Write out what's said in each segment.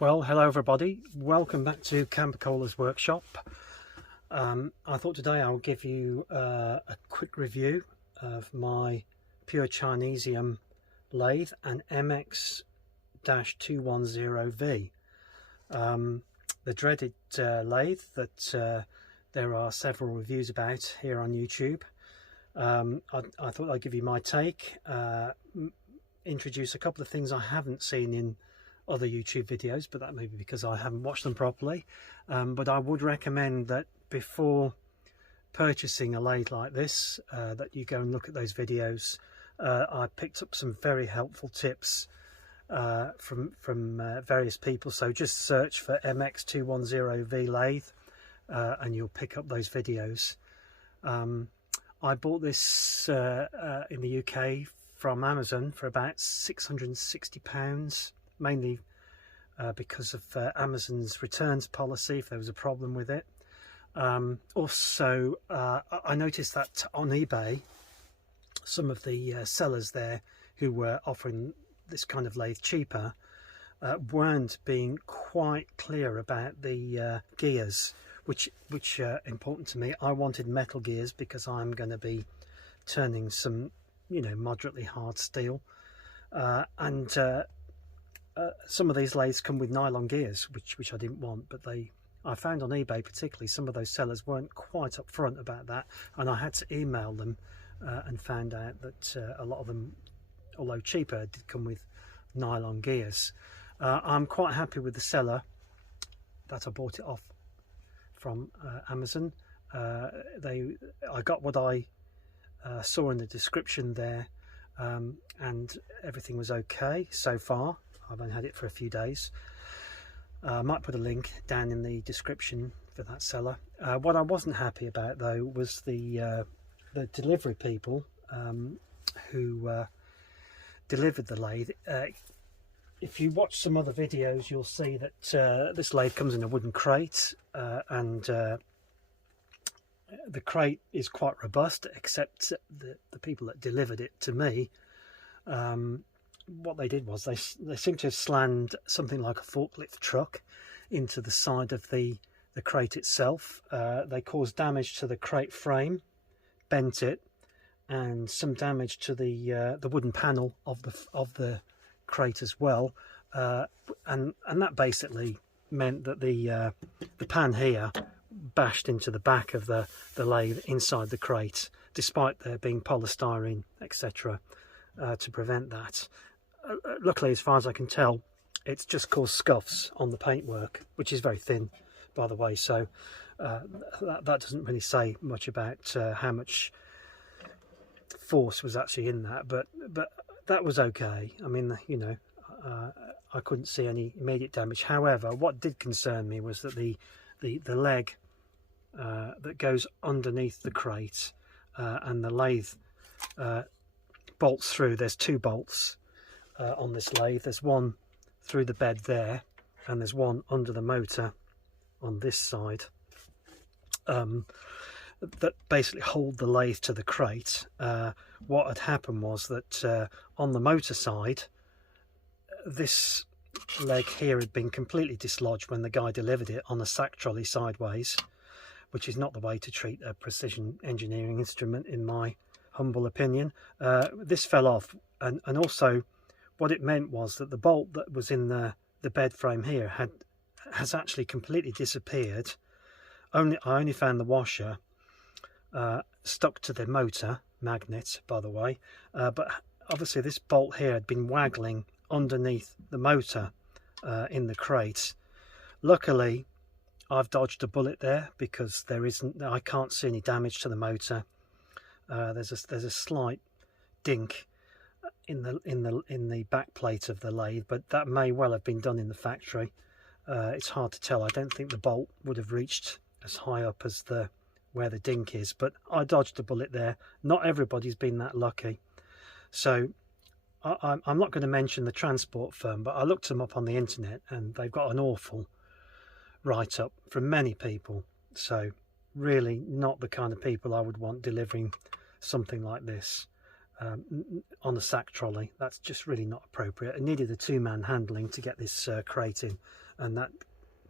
Well, hello everybody, welcome back to Campicola's workshop. I thought today I'll give you a quick review of my pure Chinesium lathe and MX-210V. The dreaded lathe that there are several reviews about here on YouTube. I thought I'd give you my take, introduce a couple of things I haven't seen in other YouTube videos, but that may be because I haven't watched them properly. But I would recommend that before purchasing a lathe like this, that you go and look at those videos. I picked up some very helpful tips from various people, so just search for MX-210V lathe and you'll pick up those videos. I bought this in the UK from Amazon for about £660, mainly because of Amazon's returns policy if there was a problem with it. Also, I noticed that on eBay, some of the sellers there who were offering this kind of lathe cheaper weren't being quite clear about the gears, which are important to me. I wanted metal gears because I'm going to be turning some, moderately hard steel, and some of these lathes come with nylon gears, which I didn't want, but I found on eBay particularly some of those sellers weren't quite upfront about that, and I had to email them and found out that a lot of them, although cheaper, did come with nylon gears. I'm quite happy with the seller that I bought it off from Amazon. I got what I saw in the description there, and everything was okay so far. I've only had it for a few days. I might put a link down in the description for that seller. What I wasn't happy about though was the delivery people who delivered the lathe. If you watch some other videos, you'll see that this lathe comes in a wooden crate, and the crate is quite robust, except the people that delivered it to me, what they did was they seemed to have slammed something like a forklift truck into the side of the crate itself. They caused damage to the crate frame, bent it, and some damage to the wooden panel of the crate as well. And that basically meant that the pan here bashed into the back of the lathe inside the crate, despite there being polystyrene, etc., to prevent that. Luckily, as far as I can tell, it's just caused scuffs on the paintwork, which is very thin, by the way, so that doesn't really say much about how much force was actually in that, but that was okay. I mean, I couldn't see any immediate damage. However, what did concern me was that the leg that goes underneath the crate and the lathe bolts through. There's two bolts on this lathe. There's one through the bed there, and there's one under the motor on this side, that basically hold the lathe to the crate. What had happened was that on the motor side, this leg here had been completely dislodged when the guy delivered it on a sack trolley sideways, which is not the way to treat a precision engineering instrument, in my humble opinion. This fell off, and also what it meant was that the bolt that was in the bed frame here has actually completely disappeared. I only found the washer stuck to the motor magnet, by the way, but obviously this bolt here had been waggling underneath the motor in the crate. Luckily, I've dodged a bullet there because I can't see any damage to the motor. There's a slight dink in the back plate of the lathe, but that may well have been done in the factory. It's hard to tell. I don't think the bolt would have reached as high up as where the dink is, but I dodged a bullet there. Not everybody's been that lucky. So I'm not going to mention the transport firm, but I looked them up on the internet and they've got an awful write-up from many people. So really not the kind of people I would want delivering something like this. on a sack trolley. That's just really not appropriate. It needed a two-man handling to get this crate in, and that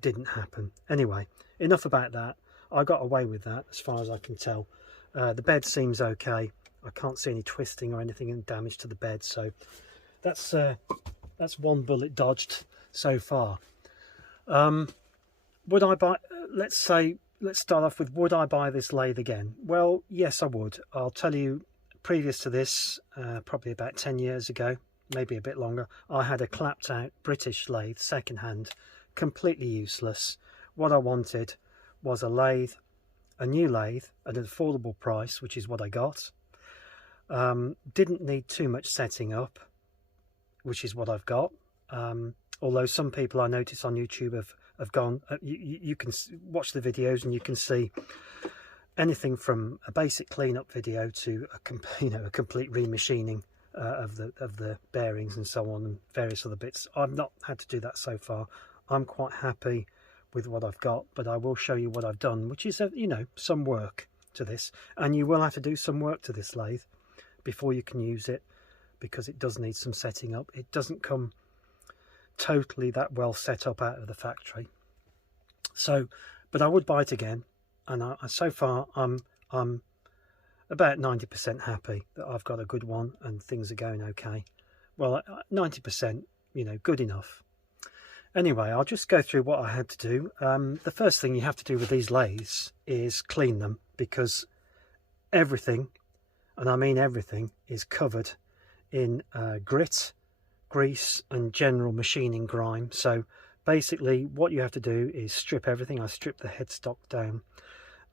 didn't happen. Anyway, enough about that. I got away with that as far as I can tell. The bed seems okay. I can't see any twisting or anything and damage to the bed, so that's one bullet dodged so far. Would I buy, let's start off with, would I buy this lathe again? Well, yes, I would. I'll tell you, previous to this, probably about 10 years ago, maybe a bit longer, I had a clapped out British lathe, second hand, completely useless. What I wanted was a lathe, a new lathe at an affordable price, which is what I got. Didn't need too much setting up, which is what I've got. Although some people I notice on YouTube have gone, you can watch the videos and you can see anything from a basic cleanup video to a complete remachining of the bearings and so on, and various other bits. I've not had to do that so far. I'm quite happy with what I've got, but I will show you what I've done, which is some work to this, and you will have to do some work to this lathe before you can use it, because it does need some setting up. It doesn't come totally that well set up out of the factory. So, but I would buy it again, and so far I'm about 90% happy that I've got a good one and things are going okay. Well, 90%, good enough. Anyway, I'll just go through what I had to do. The first thing you have to do with these lathes is clean them, because everything, and I mean everything, is covered in grit, grease and general machining grime. So basically what you have to do is strip everything. I stripped the headstock down,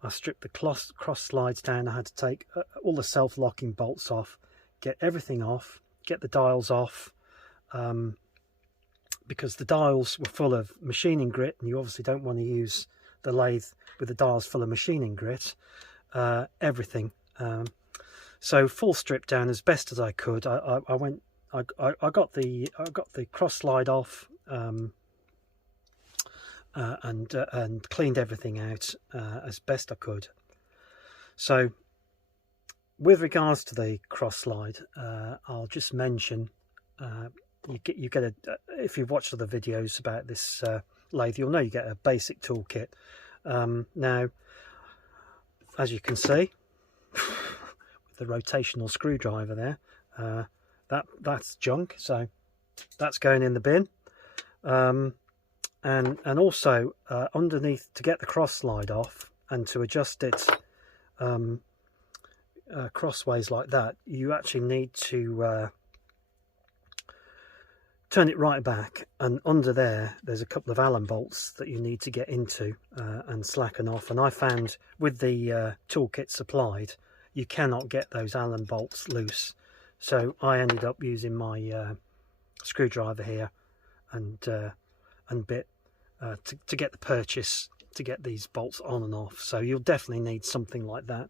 I stripped the cross slides down. I had to take all the self-locking bolts off, get everything off, get the dials off, because the dials were full of machining grit, and you obviously don't want to use the lathe with the dials full of machining grit. Everything. So full strip down as best as I could. I got the cross slide off, and cleaned everything out as best I could. So with regards to the cross slide, I'll just mention, you get a, if you've watched other videos about this lathe, you'll know you get a basic toolkit. Now, as you can see, with the rotational screwdriver there, that's junk, so that's going in the bin. And also underneath, to get the cross slide off and to adjust it crossways like that, you actually need to turn it right back, and under there's a couple of Allen bolts that you need to get into and slacken off. And I found with the toolkit supplied, you cannot get those Allen bolts loose, so I ended up using my screwdriver here and bit to get the purchase, to get these bolts on and off. So you'll definitely need something like that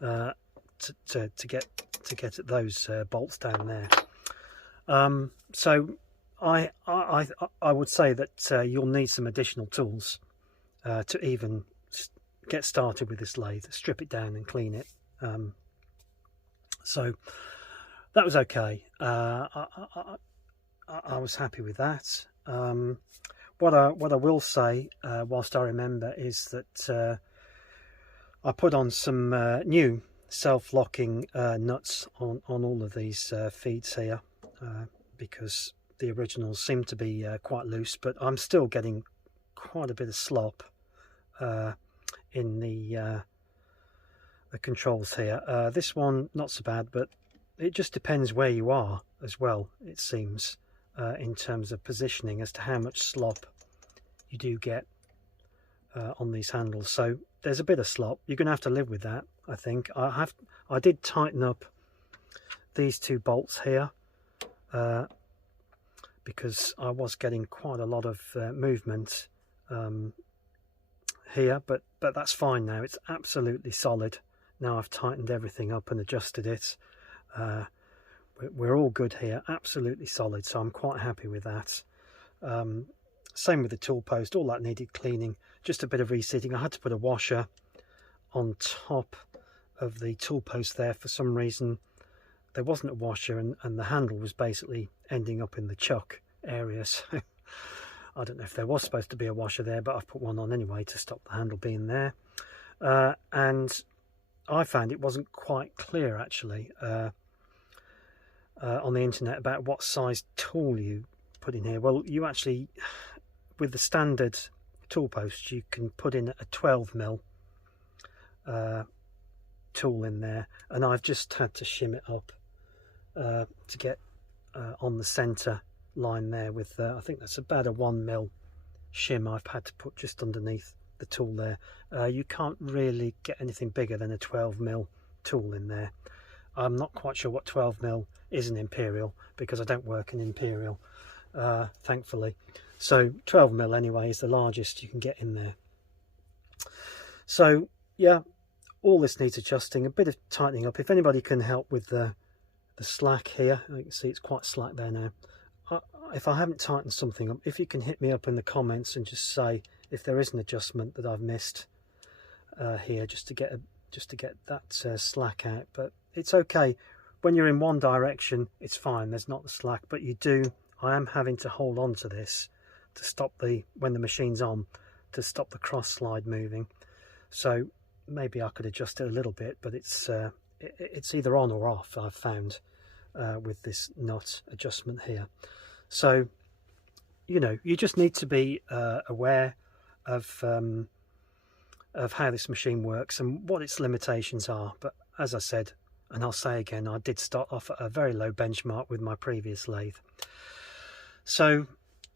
to get at those bolts down there. So I would say that you'll need some additional tools to even get started with this lathe. Strip it down and clean it. So that was okay. I was happy with that. What I will say, whilst I remember, is that I put on some new self-locking nuts on all of these feeds here, because the originals seem to be quite loose, but I'm still getting quite a bit of slop in the controls here. This one not so bad, but it just depends where you are as well, it seems, in terms of positioning, as to how much slop you do get on these handles. So there's a bit of slop. You're going to have to live with that, I think. I did tighten up these two bolts here because I was getting quite a lot of movement here, but that's fine now. It's absolutely solid now. I've tightened everything up and adjusted it. We're all good here, absolutely solid, so I'm quite happy with that. Same with the tool post, all that needed cleaning, just a bit of reseating. I had to put a washer on top of the tool post there. For some reason there wasn't a washer, and the handle was basically ending up in the chuck area. So I don't know if there was supposed to be a washer there, but I've put one on anyway to stop the handle being there. And I found it wasn't quite clear actually on the internet about what size tool you put in here. Well, you actually, with the standard tool posts, you can put in a 12mm tool in there, and I've just had to shim it up to get on the center line there with I think that's about a 1mm shim I've had to put just underneath the tool there. You can't really get anything bigger than a 12mm tool in there. I'm not quite sure what 12mm is in Imperial, because I don't work in Imperial, thankfully. So 12mm anyway is the largest you can get in there. So yeah, all this needs adjusting, a bit of tightening up. If anybody can help with the slack here, you can see it's quite slack there now. If I haven't tightened something up, if you can hit me up in the comments and just say if there is an adjustment that I've missed here, just to get that slack out. But it's okay when you're in one direction, it's fine, there's not the slack, but I am having to hold on to this to stop when the machine's on, to stop the cross slide moving. So maybe I could adjust it a little bit, but it's either on or off, I've found, with this nut adjustment here. So you just need to be aware of how this machine works and what its limitations are. But as I said, and I'll say again, I did start off at a very low benchmark with my previous lathe. So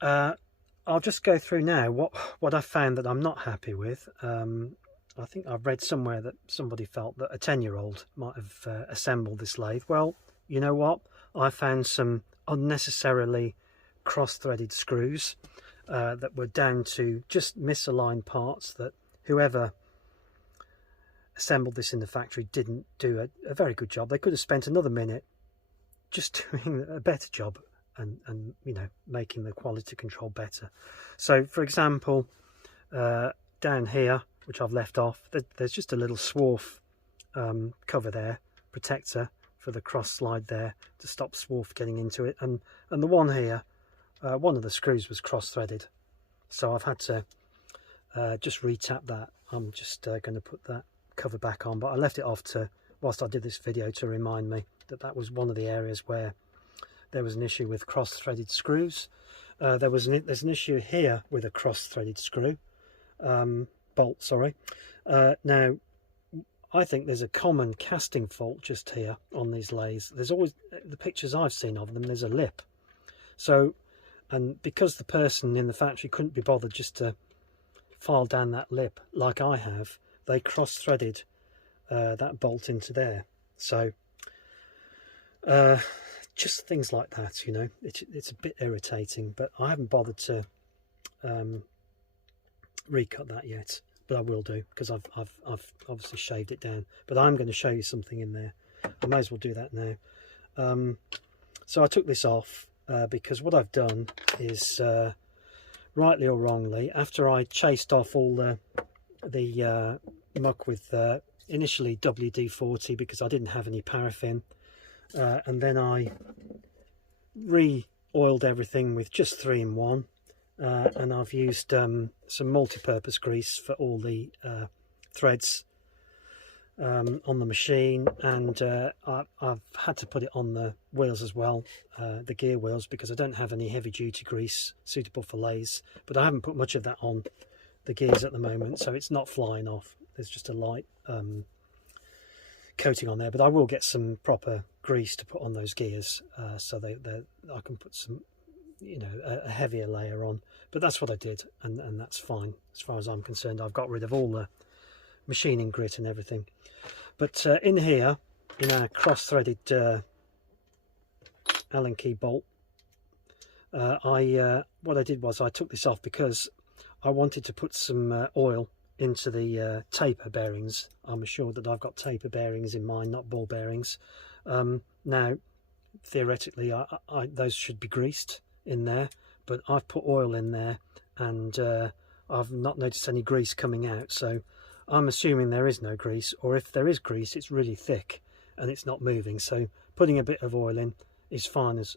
I'll just go through now what I found that I'm not happy with. I think I've read somewhere that somebody felt that a 10-year-old might have assembled this lathe. Well, you know what? I found some unnecessarily cross-threaded screws that were down to just misaligned parts that whoever assembled this in the factory didn't do a very good job. They could have spent another minute just doing a better job and making the quality control better. So for example, down here, which I've left off, there's just a little swarf cover there, protector for the cross slide there to stop swarf getting into it, and the one here, one of the screws was cross threaded, so I've had to just retap that. I'm just going to put that cover back on, but I left it off whilst I did this video to remind me that was one of the areas where there was an issue with cross-threaded screws. There's an issue here with a cross-threaded screw bolt, sorry. Now I think there's a common casting fault just here on these lathes. There's always, the pictures I've seen of them, there's a lip. So, and because the person in the factory couldn't be bothered just to file down that lip like I have, they cross-threaded that bolt into there. So just things like that, it's a bit irritating, but I haven't bothered to recut that yet, but I will do, because I've obviously shaved it down. But I'm going to show you something in there. I may as well do that now. So I took this off because what I've done is, rightly or wrongly, after I chased off all the muck with initially WD-40 because I didn't have any paraffin, and then I re-oiled everything with just 3-in-1, and I've used some multi-purpose grease for all the threads on the machine, and I've had to put it on the wheels as well, the gear wheels, because I don't have any heavy-duty grease suitable for lathes. But I haven't put much of that on the gears at the moment, so it's not flying off. There's just a light coating on there, but I will get some proper grease to put on those gears, so I can put some, a heavier layer on. But that's what I did, and that's fine as far as I'm concerned. I've got rid of all the machining grit and everything. But in here, in our cross-threaded Allen key bolt, what I did was I took this off because I wanted to put some oil into the taper bearings. I'm assured that I've got taper bearings in mine, not ball bearings. Now, theoretically, those should be greased in there, but I've put oil in there, and I've not noticed any grease coming out. So I'm assuming there is no grease, or if there is grease, it's really thick and it's not moving. So putting a bit of oil in is fine as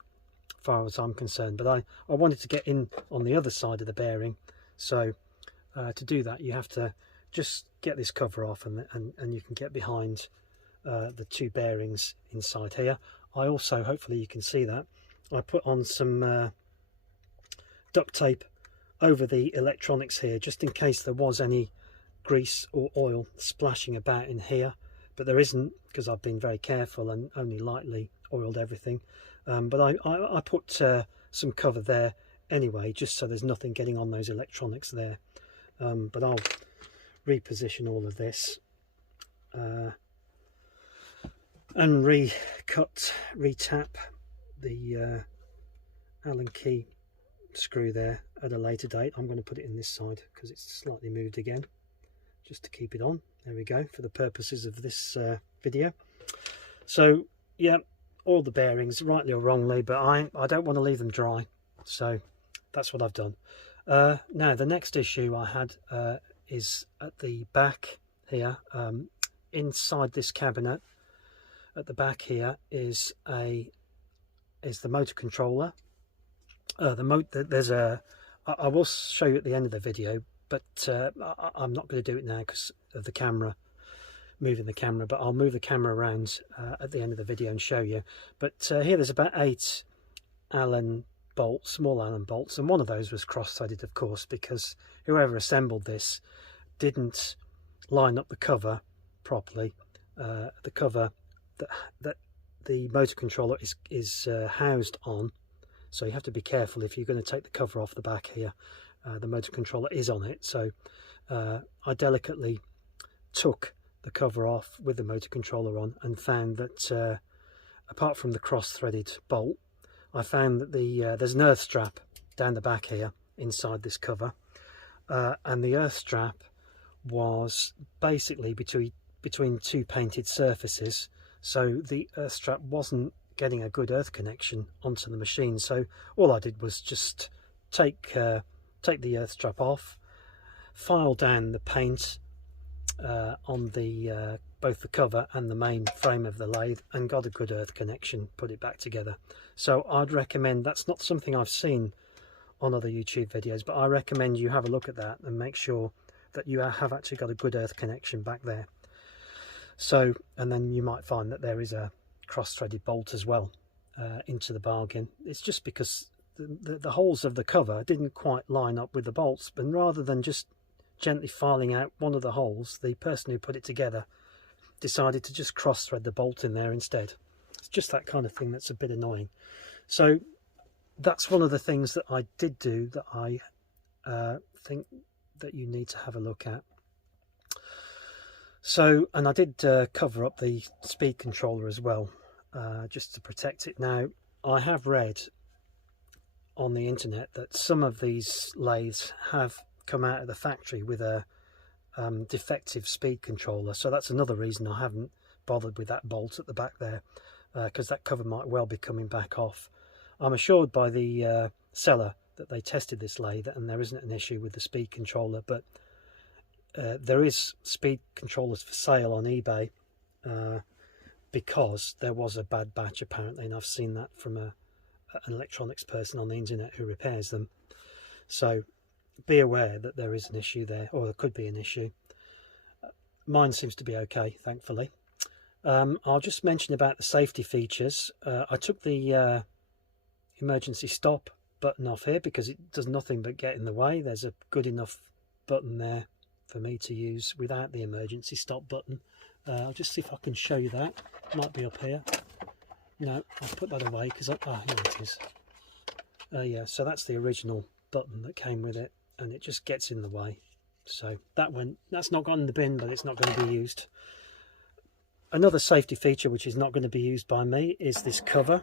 far as I'm concerned, but I wanted to get in on the other side of the bearing, so to do that you have to just get this cover off, and you can get behind the two bearings inside here. I also, hopefully you can see that, I put on some duct tape over the electronics here, just in case there was any grease or oil splashing about in here, but there isn't, because I've been very careful and only lightly oiled everything. But I put some cover there anyway, just so there's nothing getting on those electronics there. But I'll reposition all of this and retap the Allen key screw there at a later date. I'm going to put it in this side because it's slightly moved again, just to keep it on. There we go, for the purposes of this video. So yeah, all the bearings, rightly or wrongly, but I don't want to leave them dry, so that's what I've done. Now the next issue I had is at the back here. Inside this cabinet at the back here is the motor controller. There's a, I will show you at the end of the video, but I'm not going to do it now because of the camera, moving the camera, but I'll move the camera around at the end of the video and show you. But here there's about 8 Allen bolts, small Allen bolts, and one of those was cross-threaded, of course, because whoever assembled this didn't line up the cover properly. The cover that the motor controller is housed on, so you have to be careful if you're going to take the cover off the back here. The motor controller is on it, so I delicately took the cover off with the motor controller on, and found that apart from the cross-threaded bolt, I found that there's an earth strap down the back here inside this cover, and the earth strap was basically between two painted surfaces, so the earth strap wasn't getting a good earth connection onto the machine. So all I did was just take the earth strap off, file down the paint on the both the cover and the main frame of the lathe, and got a good earth connection, put it back together. So I'd recommend, that's not something I've seen on other YouTube videos, but I recommend you have a look at that and make sure that you have actually got a good earth connection back there. So, and then you might find that there is a cross-threaded bolt as well into the bargain. It's just because the holes of the cover didn't quite line up with the bolts, and rather than just gently filing out one of the holes, the person who put it together decided to just cross-thread the bolt in there instead. It's just that kind of thing that's a bit annoying. So that's one of the things that I did do that I think that you need to have a look at. So, and I did cover up the speed controller as well, just to protect it. Now, I have read on the internet that some of these lathes have come out of the factory with a defective speed controller, so that's another reason I haven't bothered with that bolt at the back there, because that cover might well be coming back off. I'm assured by the seller that they tested this lathe and there isn't an issue with the speed controller, but there is speed controllers for sale on eBay because there was a bad batch apparently, and I've seen that from an electronics person on the internet who repairs them. So be aware that there is an issue there, or there could be an issue. Mine seems to be okay, thankfully. I'll just mention about the safety features. I took the emergency stop button off here because it does nothing but get in the way. There's a good enough button there for me to use without the emergency stop button. I'll just see if I can show you that. It might be up here. No, I'll put that away because here it is. Yeah, so that's the original button that came with it, and it just gets in the way. So that's not gone in the bin, but it's not going to be used. Another safety feature which is not going to be used by me is this cover.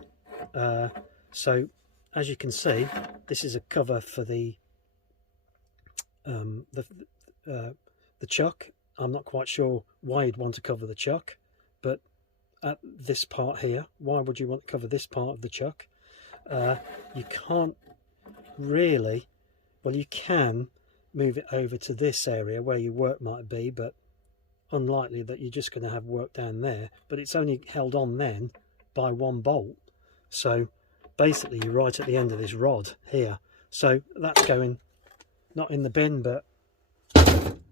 So as you can see, this is a cover for the chuck. I'm not quite sure why you'd want to cover the chuck, but at this part here, why would you want to cover this part of the chuck? You can't really, well, you can move it over to this area where your work might be, but unlikely that you're just going to have work down there. But it's only held on then by 1 bolt. So basically you're right at the end of this rod here. So that's going not in the bin, but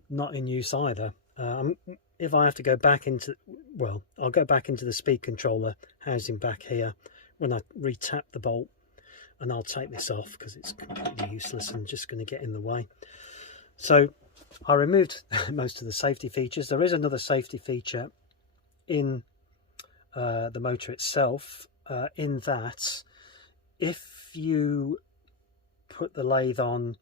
not in use either. If I have to go back into, well, I'll go back into the speed controller housing back here when I retap the bolt, and I'll take this off because it's completely useless and just going to get in the way. So I removed most of the safety features. There is another safety feature in the motor itself, in that if you put the lathe on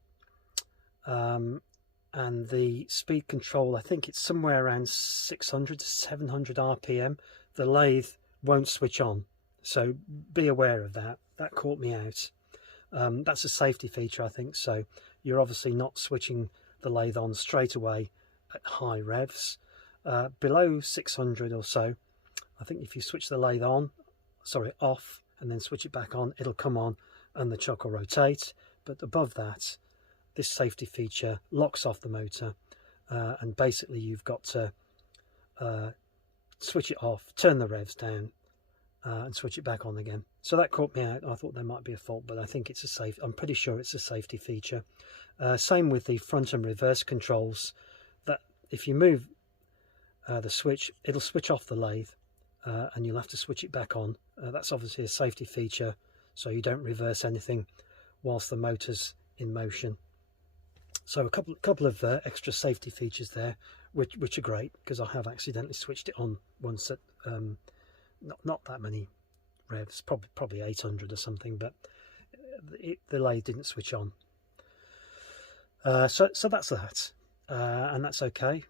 and the speed control, I think it's somewhere around 600 to 700 RPM, the lathe won't switch on. So be aware of that. That caught me out. That's a safety feature, I think. So you're obviously not switching the lathe on straight away at high revs. Below 600 or so, I think if you switch the lathe off and then switch it back on, it'll come on and the chuck will rotate. But above that, this safety feature locks off the motor, and basically you've got to switch it off, turn the revs down, and switch it back on again. So that caught me out. I thought there might be a fault, but I think it's a safe. I'm pretty sure it's a safety feature. Same with the front and reverse controls. That if you move the switch, it'll switch off the lathe, and you'll have to switch it back on. That's obviously a safety feature, so you don't reverse anything whilst the motor's in motion. So a couple of extra safety features there, which are great, because I have accidentally switched it on once at not that many revs, probably 800 or something, but the lathe didn't switch on. So that's that, and that's okay.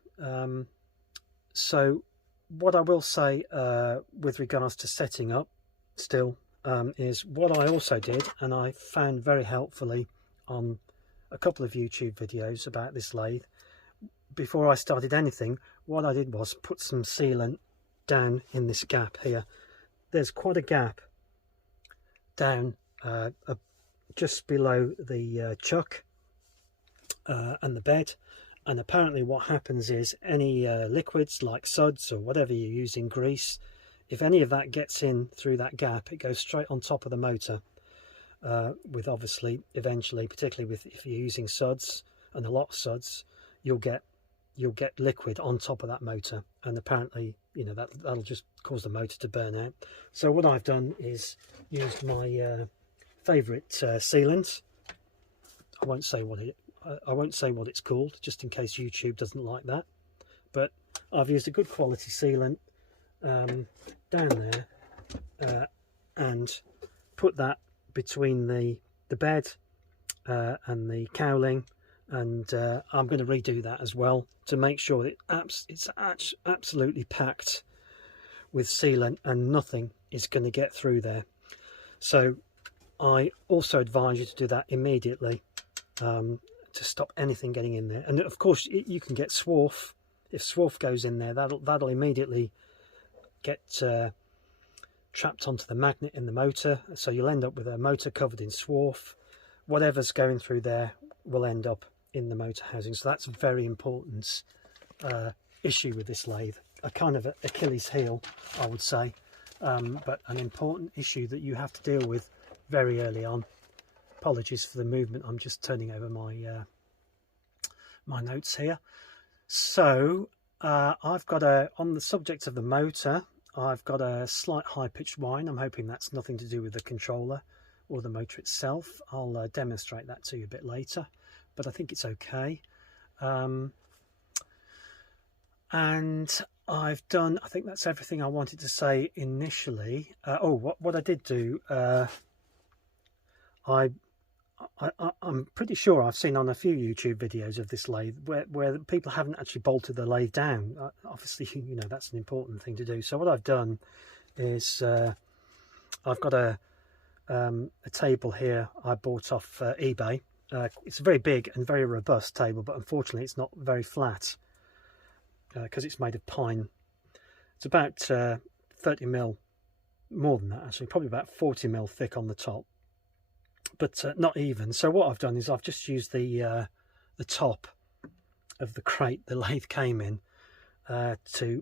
So what I will say with regards to setting up still is what I also did, and I found very helpfully on a couple of YouTube videos about this lathe. Before I started anything, what I did was put some sealant down in this gap here. There's quite a gap down just below the chuck and the bed, and apparently what happens is any liquids like suds or whatever you're using, grease, if any of that gets in through that gap, it goes straight on top of the motor, with obviously eventually, particularly with if you're using suds and a lot of suds, you'll get liquid on top of that motor, and apparently, you know, that'll just cause the motor to burn out. So what I've done is used my favorite sealant. I won't say what it's called, just in case YouTube doesn't like that, but I've used a good quality sealant down there, and put that between the bed and the cowling, and I'm going to redo that as well to make sure that it's absolutely packed with sealant and nothing is going to get through there. So I also advise you to do that immediately, to stop anything getting in there. And of course you can get swarf. If swarf goes in there, that'll immediately get trapped onto the magnet in the motor, so you'll end up with a motor covered in swarf. Whatever's going through there will end up in the motor housing. So that's a very important issue with this lathe, a kind of Achilles heel, I would say, but an important issue that you have to deal with very early on. Apologies for the movement, I'm just turning over my my notes here. So I've got on the subject of the motor, I've got a slight high-pitched whine. I'm hoping that's nothing to do with the controller or the motor itself. I'll demonstrate that to you a bit later, but I think it's okay. And I've done, I think that's everything I wanted to say initially. What I did do, I'm pretty sure I've seen on a few YouTube videos of this lathe where people haven't actually bolted the lathe down. Obviously, you know, that's an important thing to do. So what I've done is I've got a table here I bought off eBay. It's a very big and very robust table, but unfortunately it's not very flat because it's made of pine. It's about 30 mil, more than that actually, probably about 40 mil thick on the top, but not even. So what I've done is I've just used the top of the crate the lathe came in,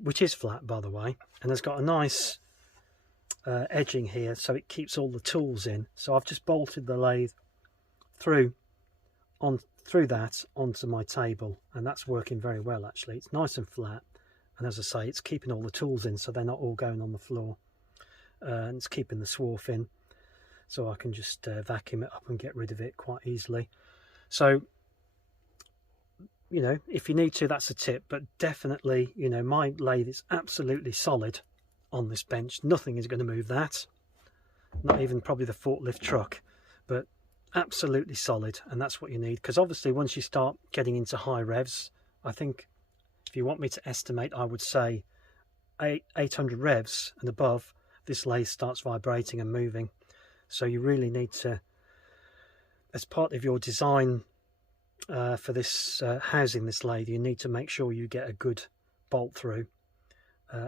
which is flat by the way, and has got a nice edging here so it keeps all the tools in. So I've just bolted the lathe through that onto my table, and that's working very well actually. It's nice and flat, and as I say, it's keeping all the tools in so they're not all going on the floor, and it's keeping the swarf in, so I can just vacuum it up and get rid of it quite easily. So, you know, if you need to, that's a tip, but definitely, you know, my lathe is absolutely solid on this bench. Nothing is going to move that, not even probably the forklift truck, but absolutely solid, and that's what you need. Because obviously once you start getting into high revs, I think if you want me to estimate, I would say 800 revs and above, this lathe starts vibrating and moving. So you really need to, as part of your design for this housing this lathe, you need to make sure you get a good bolt through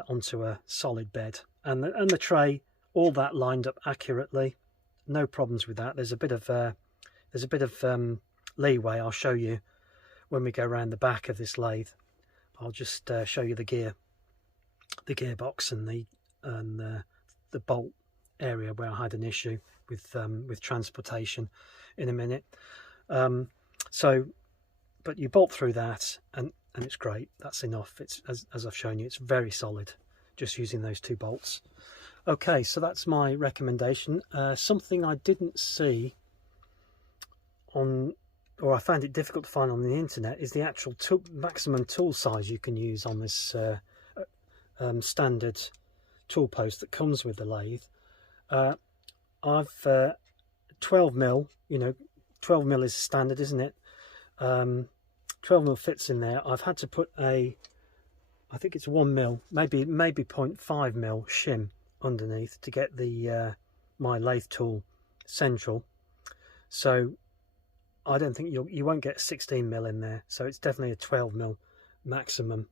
onto a solid bed, and the tray, all that lined up accurately. No problems with that. There's a bit of leeway. I'll show you when we go around the back of this lathe. I'll just show you the gearbox and the bolt area where I had an issue with transportation in a minute. But you bolt through that, and it's great. That's enough. It's as I've shown you, it's very solid just using those two bolts. Okay, so that's my recommendation. Something I didn't see on, or I found it difficult to find on the internet, is the actual maximum tool size you can use on this standard tool post that comes with the lathe. I've 12 mil, you know, 12 mil is standard, isn't it? 12 mil fits in there. I've had to put I think it's 1 mil, maybe 0.5 mil shim underneath to get the my lathe tool central. So I don't think you won't get 16 mil in there. So it's definitely a 12 mil maximum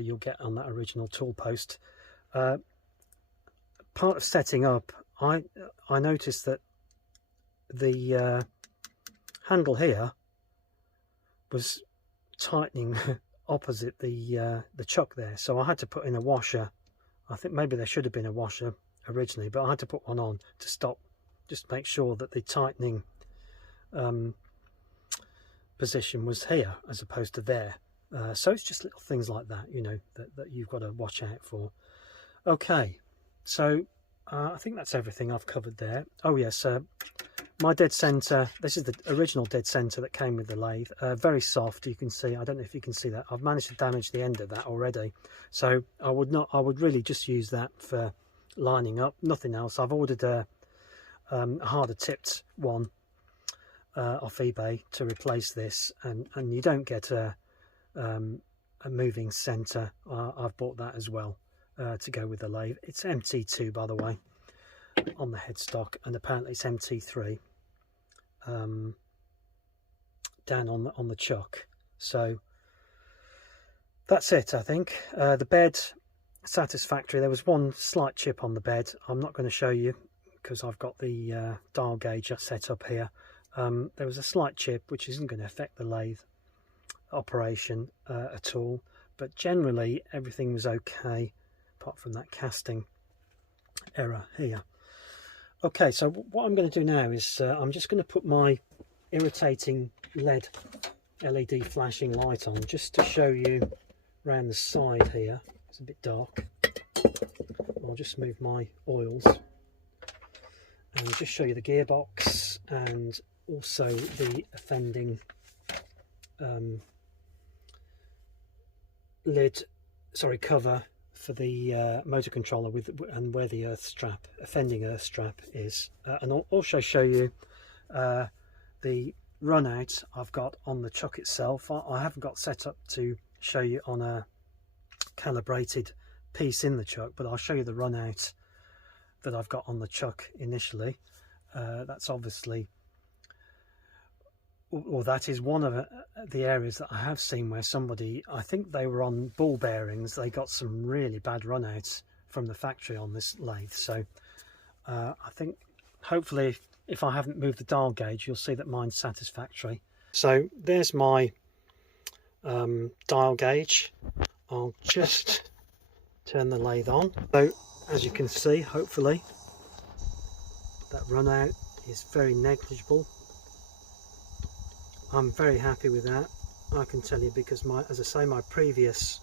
you'll get on that original tool post. Part of setting up, I noticed that the handle here was tightening opposite the chuck there, so I had to put in a washer. I think maybe there should have been a washer originally, but I had to put one on to stop, just make sure that the tightening position was here as opposed to there. So it's just little things like that, you know, that you've got to watch out for. Okay, so I think that's everything I've covered there. Oh yes, my dead center, this is the original dead center that came with the lathe. Very soft, you can see. I don't know if you can see that. I've managed to damage the end of that already, so I would really just use that for lining up, nothing else. I've ordered a harder tipped one off eBay to replace this, and you don't get a moving center. I've bought that as well to go with the lathe. It's MT2, by the way, on the headstock, and apparently it's MT3 down on the chuck. So that's it, I think. The bed, satisfactory. There was one slight chip on the bed. I'm not going to show you because I've got the dial gauge set up here. There was a slight chip which isn't going to affect the lathe operation at all, but generally everything was okay apart from that casting error here. Okay, so what I'm going to do now is I'm just going to put my irritating LED flashing light on just to show you around the side here. It's a bit dark. I'll just move my oils and just show you the gearbox and also the offending cover for the motor controller and where the offending earth strap is, and I'll also show you the runout I've got on the chuck itself. I haven't got set up to show you on a calibrated piece in the chuck, but I'll show you the runout that I've got on the chuck initially. That's obviously, or that is one of the areas that I have seen where somebody, I think they were on ball bearings, they got some really bad runouts from the factory on this lathe. So I think hopefully if I haven't moved the dial gauge, you'll see that mine's satisfactory. So there's my dial gauge. I'll just turn the lathe on. So as you can see, hopefully that run out is very negligible. I'm very happy with that. I can tell you, because as I say, my previous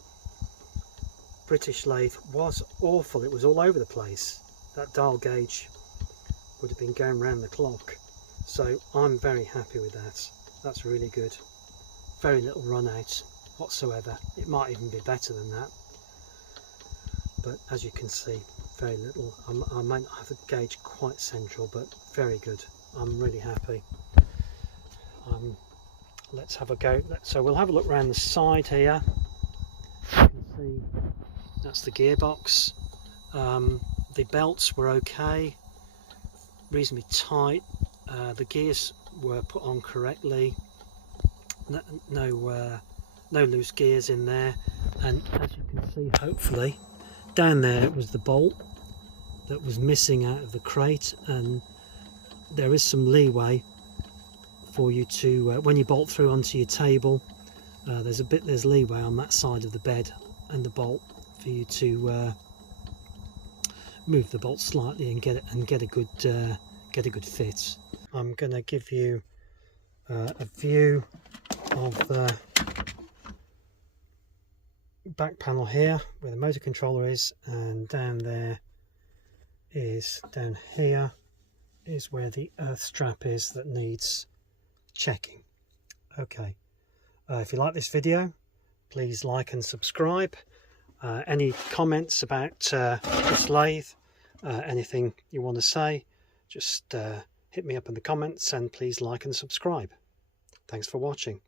British lathe was awful. It was all over the place. That dial gauge would have been going round the clock. So I'm very happy with that. That's really good. Very little run out whatsoever. It might even be better than that, but as you can see, very little. I might not have the gauge quite central, but very good. I'm really happy. Let's have a go. So we'll have a look around the side here. You can see that's the gearbox. The belts were okay, reasonably tight. The gears were put on correctly. No loose gears in there. And as you can see, hopefully, down there was the bolt that was missing out of the crate, and there is some leeway for you to, when you bolt through onto your table, there's leeway on that side of the bed and the bolt for you to move the bolt slightly and get a good fit. I'm going to give you a view of the back panel here where the motor controller is, and down here is where the earth strap is that needs checking. Okay, if you like this video, please like and subscribe. Any comments about this lathe, anything you want to say, just hit me up in the comments, and please like and subscribe. Thanks for watching.